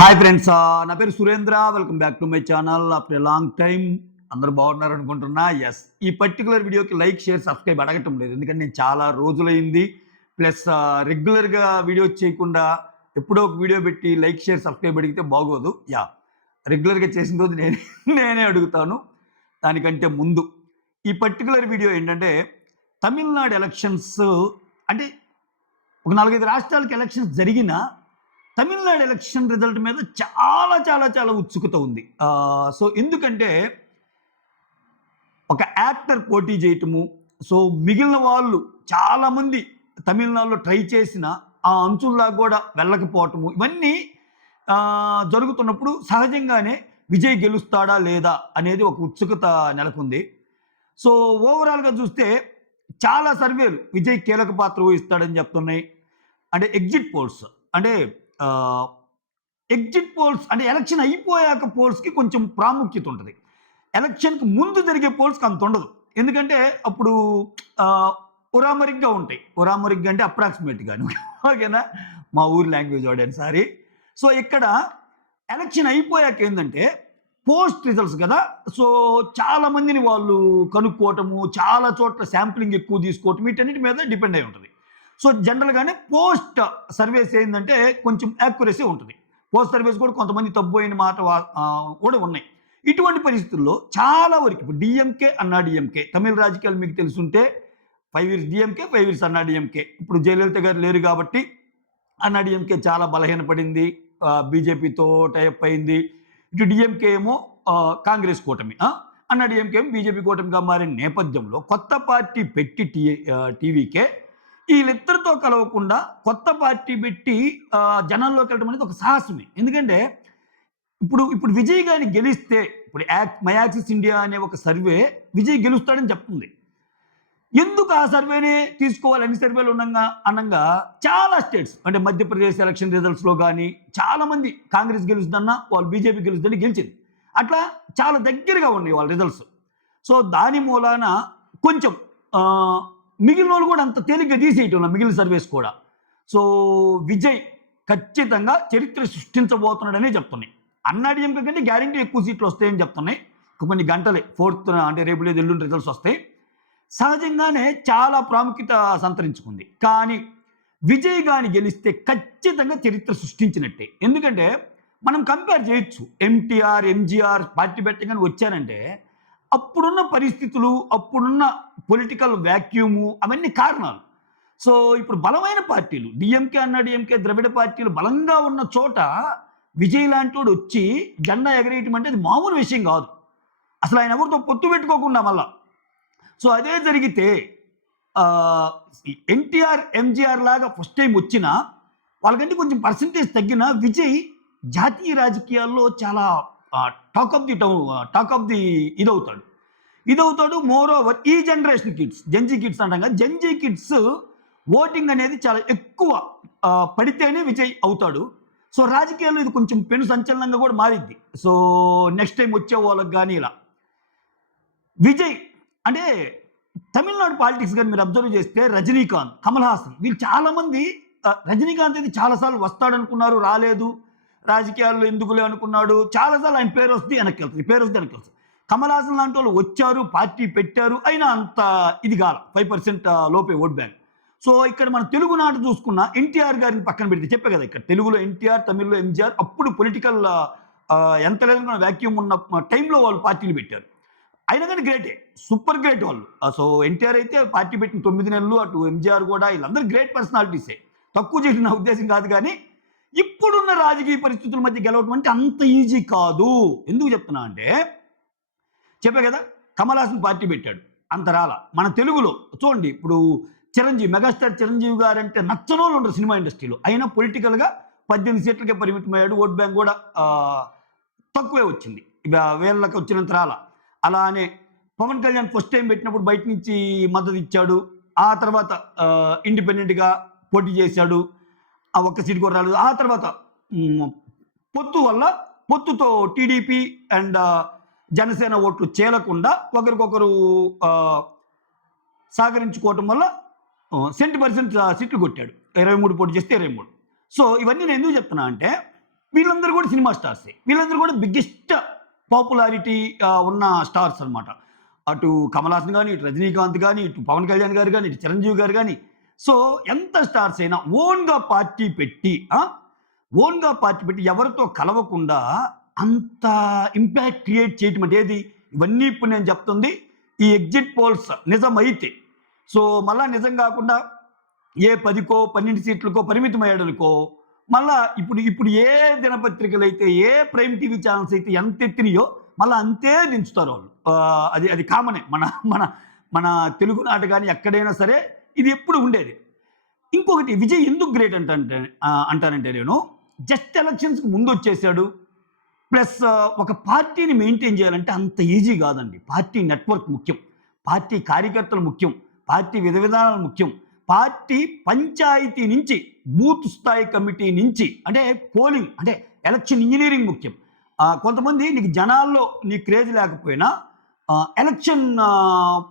Hi friends, నా పేరు Surendra. Welcome back to my channel after a long time. అందరూ బాగున్నారు అనుకుంటున్నా. ఎస్, ఈ పర్టికులర్ వీడియోకి లైక్, షేర్, సబ్స్క్రైబ్ అడగటం లేదు, ఎందుకంటే నేను చాలా రోజులైంది. ప్లస్ రెగ్యులర్గా వీడియోస్ చేయకుండా ఎప్పుడో ఒక వీడియో పెట్టి లైక్, షేర్, సబ్స్క్రైబ్ అడిగితే బాగోదు. రెగ్యులర్గా చేసిన రోజు నేనే అడుగుతాను. దానికంటే ముందు ఈ పర్టికులర్ వీడియో ఏంటంటే, తమిళనాడు ఎలక్షన్స్ అంటే ఒక 4-5 రాష్ట్రాలకి ఎలక్షన్స్ జరిగిన తమిళనాడు ఎలక్షన్ రిజల్ట్ మీద చాలా చాలా చాలా ఉత్సుకత ఉంది. సో ఎందుకంటే ఒక యాక్టర్ పోటీ చేయటము, సో మిగిలిన వాళ్ళు చాలామంది తమిళనాడులో ట్రై చేసిన ఆ అంచుల్లా కూడా వెళ్ళకపోవటము, ఇవన్నీ జరుగుతున్నప్పుడు సహజంగానే విజయ్ గెలుస్తాడా లేదా అనేది ఒక ఉత్సుకత నెలకొంది. సో ఓవరాల్గా చూస్తే చాలా సర్వేలు విజయ్ కీలక పాత్ర వహిస్తాడని చెప్తున్నాయి. అంటే ఎగ్జిట్ పోల్స్ అంటే అంటే ఎలక్షన్ అయిపోయాక పోల్స్కి కొంచెం ప్రాముఖ్యత ఉంటుంది. ఎలక్షన్కి ముందు జరిగే పోల్స్కి అంత ఉండదు, ఎందుకంటే అప్పుడు ఒరామరిగ్గా ఉంటాయి. ఒరామరిగ్గా అంటే అప్రాక్సిమేట్గాను ఓకేనా, మా ఊరి లాంగ్వేజ్ వాడాను, సారీ. సో ఇక్కడ ఎలక్షన్ అయిపోయాక ఏంటంటే పోస్ట్ రిజల్ట్స్ కదా, సో చాలామందిని వాళ్ళు కనుక్కోవటము, చాలా చోట్ల శాంప్లింగ్ ఎక్కువ తీసుకోవటం, వీటన్నిటి మీద డిపెండ్ అయి ఉంటుంది. సో జనరల్గానే పోస్ట్ సర్వేస్ ఏంటంటే కొంచెం యాక్యురసీ ఉంటుంది. పోస్ట్ సర్వేస్ కూడా కొంతమంది తప్పు అయిన మాట కూడా ఉన్నాయి. ఇటువంటి పరిస్థితుల్లో చాలా వరకు ఇప్పుడు డిఎంకే, అన్నా డిఎంకే, తమిళ రాజకీయాలు మీకు తెలుసుంటే 5 years డిఎంకే, 5 years అన్నా డిఎంకే. ఇప్పుడు జయలలిత గారు లేరు కాబట్టి అన్నా డిఎంకే చాలా బలహీనపడింది, బీజేపీతో టైప్ అయింది. ఇటు డిఎంకే ఏమో కాంగ్రెస్ కూటమి, అన్నా డిఎంకే ఏమో బీజేపీ కూటమిగా మారిన నేపథ్యంలో కొత్త పార్టీ పెట్టి టీవీకే వీళ్ళిద్దరితో కలవకుండా కొత్త పార్టీ పెట్టి జనాల్లోకి వెళ్ళడం అనేది ఒక సాహసమే. ఎందుకంటే ఇప్పుడు విజయ్ గారిని గెలిస్తే, ఇప్పుడు మై యాక్సిస్ ఇండియా అనే ఒక సర్వే విజయ్ గెలుస్తాడని చెప్తుంది. ఎందుకు ఆ సర్వేనే తీసుకోవాలి, అన్ని సర్వేలు అనంగా చాలా స్టేట్స్ అంటే మధ్యప్రదేశ్ ఎలక్షన్ రిజల్ట్స్లో కానీ చాలామంది కాంగ్రెస్ గెలుస్తుందన్నా వాళ్ళు బీజేపీ గెలుస్తుందని గెలిచింది. అట్లా చాలా దగ్గరగా ఉన్నాయి వాళ్ళ రిజల్ట్స్. సో దాని మూలాన కొంచెం మిగిలిన వాళ్ళు కూడా అంత తేలిగ్గా తీసేయటం మిగిలిన సర్వేస్ కూడా. సో విజయ్ ఖచ్చితంగా చరిత్ర సృష్టించబోతున్నాడనే చెప్తున్నాయి. అన్నా డిఎంకే కంటే గ్యారంటీ ఎక్కువ సీట్లు వస్తాయని చెప్తున్నాయి. కొన్ని గంటలే 4th అంటే రేపు లేదు ఎల్లుండి రిజల్ట్స్ వస్తాయి. సహజంగానే చాలా ప్రాముఖ్యత సంతరించుకుంది. కానీ విజయ్ గాని గెలిస్తే ఖచ్చితంగా చరిత్ర సృష్టించినట్టే. ఎందుకంటే మనం కంపేర్ చేయొచ్చు, ఎన్టీఆర్, ఎంజీఆర్ పార్టీ పెట్టగానే వచ్చారంటే అప్పుడున్న పరిస్థితులు, అప్పుడున్న పొలిటికల్ వ్యాక్యూము, అవన్నీ కారణాలు. సో ఇప్పుడు బలమైన పార్టీలు డిఎంకే, అన్నా డిఎంకే, ద్రవిడ పార్టీలు బలంగా ఉన్న చోట విజయ్ లాంటి వచ్చి జెండా ఎగరేయటం అంటే అది మామూలు విషయం కాదు. అసలు ఆయన ఎవరితో పొత్తు పెట్టుకోకుండా మళ్ళా. సో అదే జరిగితే ఎన్టీఆర్, ఎంజీఆర్ లాగా ఫస్ట్ టైం వచ్చినా వాళ్ళకంటే కొంచెం పర్సంటేజ్ తగ్గిన విజయ్ జాతీయ రాజకీయాల్లో చాలా టాక్ ఆఫ్ ది ఇదవుతాడు. మోర్ ఓవర్ ఈ జనరేషన్ కిడ్స్, జెన్జీ కిడ్స్ అంటాం కదా, జెన్జీ కిడ్స్ ఓటింగ్ అనేది చాలా ఎక్కువ పడితేనే విజయ్ అవుతాడు. సో రాజకీయాల్లో ఇది కొంచెం పెను సంచలనంగా కూడా మారిద్ది. సో నెక్స్ట్ టైం వచ్చే వాళ్ళకి కానీ ఇలా విజయ్ అంటే తమిళనాడు పాలిటిక్స్ కానీ మీరు అబ్జర్వ్ చేస్తే రజనీకాంత్, కమల్ హాసన్, వీళ్ళు చాలామంది రజనీకాంత్ అయితే చాలాసార్లు వస్తాడనుకున్నారు, రాలేదు, రాజకీయాల్లో ఎందుకులే అనుకున్నాడు, చాలాసార్లు ఆయన పేరు వస్తే వెనక్కి వెళ్తుంది. కమల్ హాసన్ లాంటి వాళ్ళు వచ్చారు, పార్టీ పెట్టారు, అయినా అంత ఇది కాల 5% లోపే ఓట్ బ్యాంక్. సో ఇక్కడ మన తెలుగునాట చూసుకున్న ఎన్టీఆర్ గారిని పక్కన పెడితే చెప్పే కదా, ఇక్కడ తెలుగులో ఎన్టీఆర్, తమిళ్లో ఎంజీఆర్, అప్పుడు పొలిటికల్ ఎంత లేదనుకున్న వ్యాక్యూమ్ ఉన్న టైంలో వాళ్ళు పార్టీలు పెట్టారు. అయినా కానీ గ్రేటే, సూపర్ గ్రేట్ వాళ్ళు. సో ఎన్టీఆర్ అయితే పార్టీ పెట్టిన 9 నెలలు, అటు ఎంజీఆర్ కూడా, వీళ్ళందరూ గ్రేట్ పర్సనాలిటీసే, తక్కువ చేయడం నా ఉద్దేశం కాదు. కానీ ఇప్పుడున్న రాజకీయ పరిస్థితుల మధ్య గెలవడం అంటే అంత ఈజీ కాదు. ఎందుకు చెప్తున్నా అంటే చెప్పే కదా, కమల్ హాసన్ పార్టీ పెట్టాడు, అంత రాల. మన తెలుగులో చూడండి, ఇప్పుడు చిరంజీవి, మెగాస్టార్ చిరంజీవి గారు అంటే నచ్చని వాళ్ళు ఉండరు సినిమా ఇండస్ట్రీలో, అయినా పొలిటికల్గా 18 సీట్లకే పరిమితమయ్యాడు, ఓట్ బ్యాంక్ కూడా తక్కువే వచ్చింది, వీళ్ళకి వచ్చినంత రాల. అలానే పవన్ కళ్యాణ్ ఫస్ట్ టైం పెట్టినప్పుడు బయట నుంచి మద్దతు ఇచ్చాడు, ఆ తర్వాత ఇండిపెండెంట్గా పోటీ చేశాడు, ఆ ఒక్క సీట్ కూడా రాలేదు. ఆ తర్వాత పొత్తుతో టీడీపీ అండ్ జనసేన ఓట్లు చేలకుండా ఒకరికొకరు సహకరించుకోవటం వల్ల 70% సీట్లు కొట్టాడు. 23 పోటీ చేస్తే 23. సో ఇవన్నీ నేను ఎందుకు చెప్తున్నా అంటే వీళ్ళందరూ కూడా సినిమా స్టార్సే. వీళ్ళందరూ కూడా బిగ్గెస్ట్ పాపులారిటీ ఉన్న స్టార్స్ అనమాట. అటు కమల్ హాసన్ గాని, ఇటు రజనీకాంత్ గాని, ఇటు పవన్ కళ్యాణ్ గారు గాని, ఇటు చిరంజీవి గారు గాని. సో ఎంత స్టార్స్ అయినా ఓన్‌గా పార్టీ పెట్టి ఓన్‌గా పార్టీ పెట్టి ఎవరితో కలవకుండా అంత ఇంపాక్ట్ క్రియేట్ చేయటం అంటే ఏది? ఇవన్నీ ఇప్పుడు నేను చెప్తుంది ఈ ఎగ్జిట్ పోల్స్ నిజమైతే. సో మళ్ళా నిజం కాకుండా ఏ 10కో 12 సీట్లకో పరిమితమయ్యాడనుకో, మళ్ళా ఇప్పుడు ఇప్పుడు ఏ దినపత్రికలైతే, ఏ ప్రైమ్ టీవీ ఛానల్స్ అయితే ఎంత ఎత్తినాయో మళ్ళా అంతే దించుతారు వాళ్ళు. అది అది కామనే. మన మన మన తెలుగునాట గాని ఎక్కడైనా సరే ఇది ఎప్పుడు ఉండేది. ఇంకొకటి విజయ్ ఎందుకు గ్రేట్ అంటానంటే నేను జస్ట్ ఎలక్షన్స్‌కి ముందొచ్చేసాడు. ప్లస్ ఒక పార్టీని మెయింటైన్ చేయాలంటే అంత ఈజీ కాదండి. పార్టీ నెట్వర్క్ ముఖ్యం. పార్టీ కార్యకర్తలు ముఖ్యం. పార్టీ విధానాలు ముఖ్యం. పార్టీ పంచాయతీ నుంచి బూత్ స్థాయి కమిటీ నుంచి అంటే పోలింగ్ అంటే ఎలక్షన్ ఇంజినీరింగ్ ముఖ్యం. కొంతమంది నీకు జనాల్లో నీ క్రేజ్ లేకపోయినా ఎలక్షన్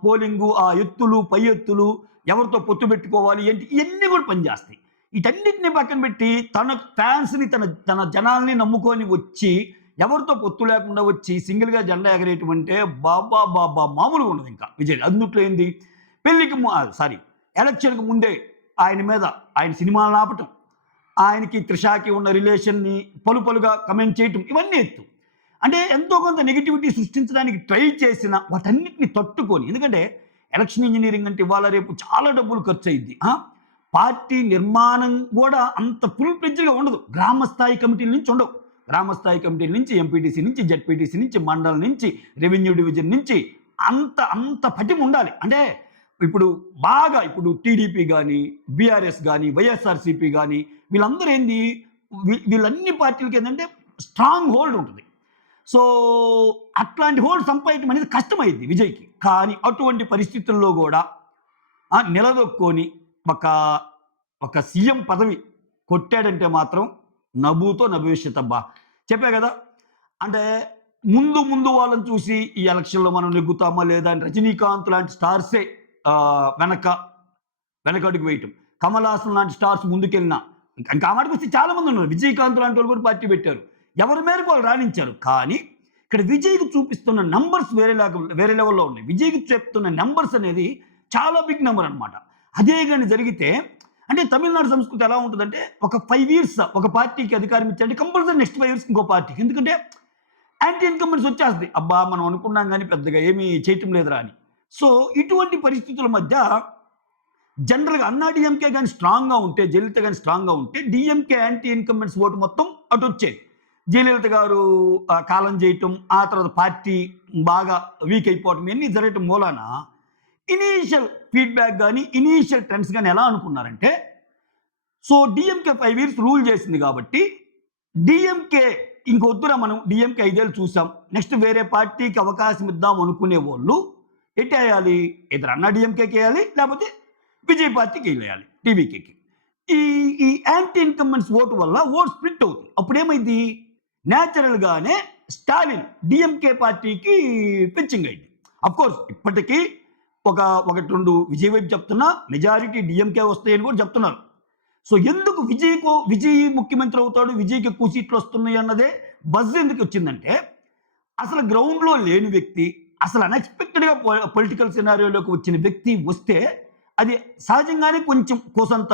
పోలింగు ఆ ఎత్తులు, పై ఎత్తులు, ఎవరితో పొత్తు పెట్టుకోవాలి ఏంటి ఇయన్నీ కూడా పనిచేస్తాయి. వీటన్నిటిని పక్కన పెట్టి తన ఫ్యాన్స్‌ని తన జనాల్ని నమ్ముకొని వచ్చి ఎవరితో పొత్తు లేకుండా వచ్చి సింగిల్‌గా జెండా ఎగరేయటం అంటే బాబా మామూలుగా ఉండదు ఇంకా విజయ్. అందుట్లో ఏంది ఎలక్షన్‌కి ముందే ఆయన మీద ఆయన సినిమాలను ఆపటం, ఆయనకి త్రిషాకి ఉన్న రిలేషన్‌ని పలుగా కమెంట్ చేయటం ఇవన్నీ ఎత్తు. అంటే ఎంతో కొంత నెగటివిటీ సృష్టించడానికి ట్రై చేసిన వాటన్నిటిని తట్టుకొని ఎందుకంటే ఎలక్షన్ ఇంజినీరింగ్ అంటే ఇవాళ రేపు చాలా డబ్బులు ఖర్చు అయ్యిద్ది. పార్టీ నిర్మాణం కూడా అంత ఫుల్ ఫ్లెడ్జ్‌గా ఉండదు. గ్రామ స్థాయి కమిటీల నుంచి ఉండవు. గ్రామ స్థాయి కమిటీల నుంచి, ఎంపీటీసీ నుంచి, జెడ్పీటీసీ నుంచి, మండలం నుంచి, రెవెన్యూ డివిజన్ నుంచి అంత పటిమ ఉండాలి. అంటే ఇప్పుడు టీడీపీ కానీ, బీఆర్ఎస్ కానీ, వైఎస్ఆర్సీపీ కానీ వీళ్ళందరూ ఏంది వీళ్ళన్ని పార్టీలకి ఏంటంటే స్ట్రాంగ్ హోల్డ్ ఉంటుంది. సో అట్లాంటి హోల్డ్ సంపాదించడం అనేది కష్టమైంది విజయ్కి. కానీ అటువంటి పరిస్థితుల్లో కూడా నిలదొక్కొని ఒక సీఎం పదవి కొట్టాడంటే మాత్రం నభూతో నభవిష్యత్ అబ్బా. చెప్పా కదా. అంటే ముందు వాళ్ళని చూసి ఈ ఎలక్షన్లో మనం నెగ్గుతామా లేదా అని రజనీకాంత్ లాంటి స్టార్సే వెనకడుగు వేయటం, కమల్ హాసన్ లాంటి స్టార్స్ ముందుకెళ్ళినా ఇంకా మాటకు వస్తే చాలా మంది ఉన్నారు. విజయకాంత్ లాంటి వాళ్ళు కూడా పార్టీ పెట్టారు. ఎవరి మేరకు వాళ్ళు రాణించారు. కానీ ఇక్కడ విజయ్కి చూపిస్తున్న నంబర్స్ వేరే లెవెల్లో ఉన్నాయి. విజయ్కి చెప్తున్న నెంబర్స్ అనేది చాలా బిగ్ నెంబర్ అనమాట. అదే కానీ జరిగితే అంటే తమిళనాడు సంస్కృతి ఎలా ఉంటుందంటే ఒక 5 years ఒక పార్టీకి అధికారం ఇచ్చారంటే కంపల్సరీ నెక్స్ట్ 5 years ఇంకో పార్టీకి. ఎందుకంటే యాంటీ ఇన్కంబెన్స్ వచ్చేస్తుంది. అబ్బా మనం అనుకున్నాం కానీ పెద్దగా ఏమీ చేయటం లేదురా అని. సో ఇటువంటి పరిస్థితుల మధ్య జనరల్గా అన్నా డిఎంకే కానీ స్ట్రాంగ్గా ఉంటే, జయలలిత కానీ స్ట్రాంగ్గా ఉంటే డిఎంకే యాంటీ ఇన్కంబెన్స్ ఓటు మొత్తం అటు వచ్చేది. జయలలిత గారు కాలం చేయటం, ఆ తర్వాత పార్టీ బాగా వీక్ అయిపోవటం ఇవన్నీ జరగటం మూలాన ఇనీషియల్ ఫీడ్బ్యాక్ కానీ ఇనీషియల్ ట్రెండ్స్ కానీ ఎలా అనుకున్నారంటే సో డిఎంకే 5 years రూల్ చేసింది కాబట్టి డిఎంకే ఇంకొద్దురా మనం డిఎంకే 5 ఏళ్ళు చూసాం, నెక్స్ట్ వేరే పార్టీకి అవకాశం ఇద్దాం అనుకునే వాళ్ళు ఎట్టేయాలి, ఇద్దరు అన్నా డిఎంకేకి వేయాలి లేకపోతే విజయ్ పార్టీకి వేయాలి టీవీకేకి. ఈ యాంటీ ఇన్కంబెన్స్ ఓటు వల్ల ఓట్ స్ప్లిట్ అవుతుంది. అప్పుడు ఏమైంది న్యాచురల్గానే స్టాలిన్ డిఎంకే పార్టీకి పిచ్చింగ్ అయింది. అఫ్కోర్స్ ఇప్పటికీ ఒకటి రెండు విజయ్ వైపు చెప్తున్నా మెజారిటీ డిఎంకే వస్తాయని కూడా చెప్తున్నారు. సో ఎందుకు విజయ్ ముఖ్యమంత్రి అవుతాడు, విజయ్కి ఎక్కువ సీట్లు వస్తున్నాయి అన్నదే బజ్ ఎందుకు వచ్చిందంటే అసలు గ్రౌండ్లో లేని వ్యక్తి, అసలు అన్ఎక్స్పెక్టెడ్గా పొలిటికల్ సినారియోలోకి వచ్చిన వ్యక్తి వస్తే అది సహజంగానే కొంచెం కోసంత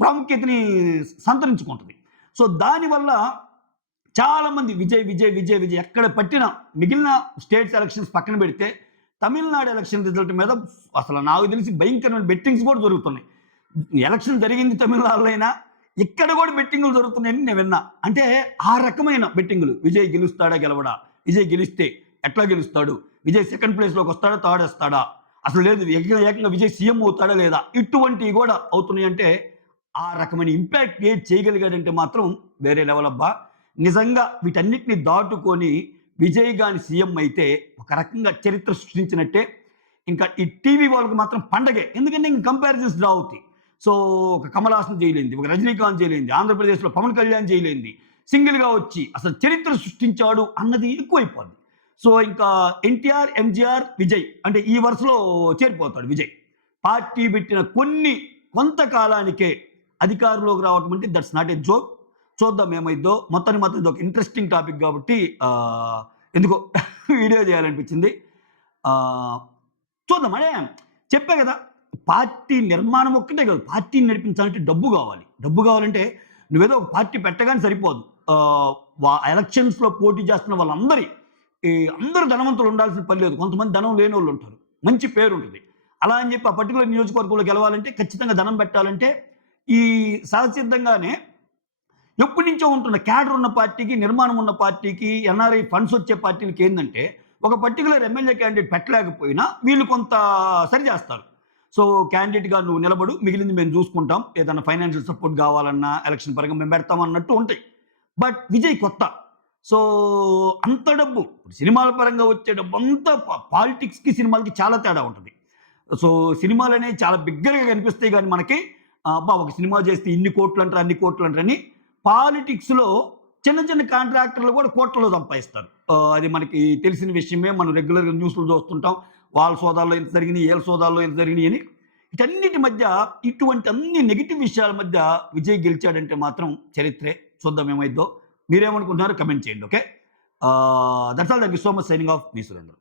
ప్రాముఖ్యతని సంతరించుకుంటుంది. సో దానివల్ల చాలామంది విజయ్ ఎక్కడ పట్టిన మిగిలిన స్టేట్స్ ఎలక్షన్స్ పక్కన పెడితే తమిళనాడు ఎలక్షన్ రిజల్ట్ మీద అసలు నాకు తెలిసి భయంకరమైన బెట్టింగ్స్ కూడా జరుగుతున్నాయి. ఎలక్షన్ జరిగింది తమిళనాడులో అయినా ఇక్కడ కూడా బెట్టింగులు జరుగుతున్నాయని నేను విన్నా. అంటే ఆ రకమైన బెట్టింగులు, విజయ్ గెలుస్తాడా గెలవడా, విజయ్ గెలిస్తే ఎట్లా గెలుస్తాడు, విజయ్ సెకండ్ ప్లేస్లోకి వస్తాడా థర్డ్ వస్తాడా, అసలు లేదు ఏకంగా విజయ్ సీఎం అవుతాడా లేదా, ఇటువంటివి కూడా అవుతున్నాయి. అంటే ఆ రకమైన ఇంపాక్ట్ క్రియేట్ చేయగలిగాడంటే మాత్రం వేరే లెవెల్ అబ్బా. నిజంగా వీటన్నిటిని దాటుకొని విజయ్ గాని సీఎం అయితే ఒక రకంగా చరిత్ర సృష్టించినట్టే. ఇంకా ఈ టీవీ వాళ్ళకి మాత్రం పండగే. ఎందుకంటే ఇంక కంపారిజన్స్ డ్రా అవుతాయి. సో ఒక కమల్ హాసన్ చేయలేంది, ఒక రజనీకాంత్ చేయలేంది, ఆంధ్రప్రదేశ్లో పవన్ కళ్యాణ్ చేయలేంది, సింగిల్గా వచ్చి అసలు చరిత్ర సృష్టించాడు అన్నది ఎక్కువైపోద్ది. సో ఇంకా ఎన్టీఆర్, ఎంజీఆర్, విజయ్ అంటే ఈ వరుసలో చేరిపోతాడు విజయ్. పార్టీ పెట్టిన కొంతకాలానికే అధికారంలోకి రావటం అంటే దట్స్ నాట్ ఏ జోక్. చూద్దాం ఏమైద్దో. మొత్తానికి మాత్రం ఇదొక ఇంట్రెస్టింగ్ టాపిక్ కాబట్టి ఎందుకో వీడియో చేయాలనిపించింది. ఆహ్, చూద్దాం. అంటే చెప్పా గదా! పార్టీ నిర్మాణం ఒక్కటే కాదు. పార్టీని నడిపించాలంటే డబ్బు గావాలి. డబ్బు గావాలంటే నువ్వేదో ఒక పార్టీ పెట్టగానే సరిపోదు. ఆహ్, ఎలక్షన్స్‌లో పోటీ చేస్తున్న వాళ్ళందరి అందరూ ధనవంతులు ఉండాల్సిన పని లేదు. కొంతమంది ధనం లేనోళ్ళుంటారు. మంచి పేరుంటది. అలా అని చెప్పి ఆ పర్టిక్యులర్ నియోజకవర్గంలో గెలవాలంటే ఖచ్చితంగా ధనం పెట్టాలంటే ఈ సహసిద్ధంగానే ఎప్పటినుంచో ఉంటున్న క్యాడర్ ఉన్న పార్టీకి, నిర్మాణం ఉన్న పార్టీకి, ఎన్ఆర్ఐ ఫండ్స్ వచ్చే పార్టీలకి ఏందంటే, ఒక పర్టిక్యులర్ ఎమ్మెల్యే క్యాండిడేట్ పెట్టలేకపోయినా వీళ్ళు కొంత సరి చేస్తారు. సో, క్యాండిడేట్‌గా నువ్వు నిలబడు, మిగిలింది మేము చూసుకుంటాం. ఏదన్నా ఫైనాన్షియల్ సపోర్ట్ కావాలన్నా, ఎలక్షన్ పరంగా మేము పెడతాం అన్నట్టు ఉంటాయి. బట్ విజయ్ కొత్త. సో, అంత డబ్బు సినిమాల పరంగా వచ్చే డబ్బంతా పాలిటిక్స్‌కి, సినిమాలకి చాలా తేడా ఉంటది. సో, సినిమాలనేవి చాలా బిగ్గరగా కనిపిస్తాయి గానీ మనకి, అబ్బా! ఒక సినిమా చేస్తే ఇన్ని కోట్లంటారు, అన్ని కోట్లంటారని పాలిటిక్స్‌లో చిన్న చిన్న కాంట్రాక్టర్లు కూడా కోట్లలో సంపాదిస్తారు. అది మనకి తెలిసిన విషయమే. మనం రెగ్యులర్‌గా న్యూస్‌లో చూస్తుంటాం. వాళ్ళ సోదాల్లో ఇంత జరిగినియి, ఈళ్ళ సోదాల్లో ఇంత జరిగినియని. వీటన్నిటి మధ్య ఇటువంటి అన్ని నెగెటివ్ విషయాల మధ్య విజయ్ గెలిచాడంటే మాత్రం చరిత్రే. చూద్దాం ఏమైద్దో. మీరేమనుకుంటున్నారో కమెంట్ చేయండి. Okay. That's all. Thank you so much. Signing off. Me Surendra.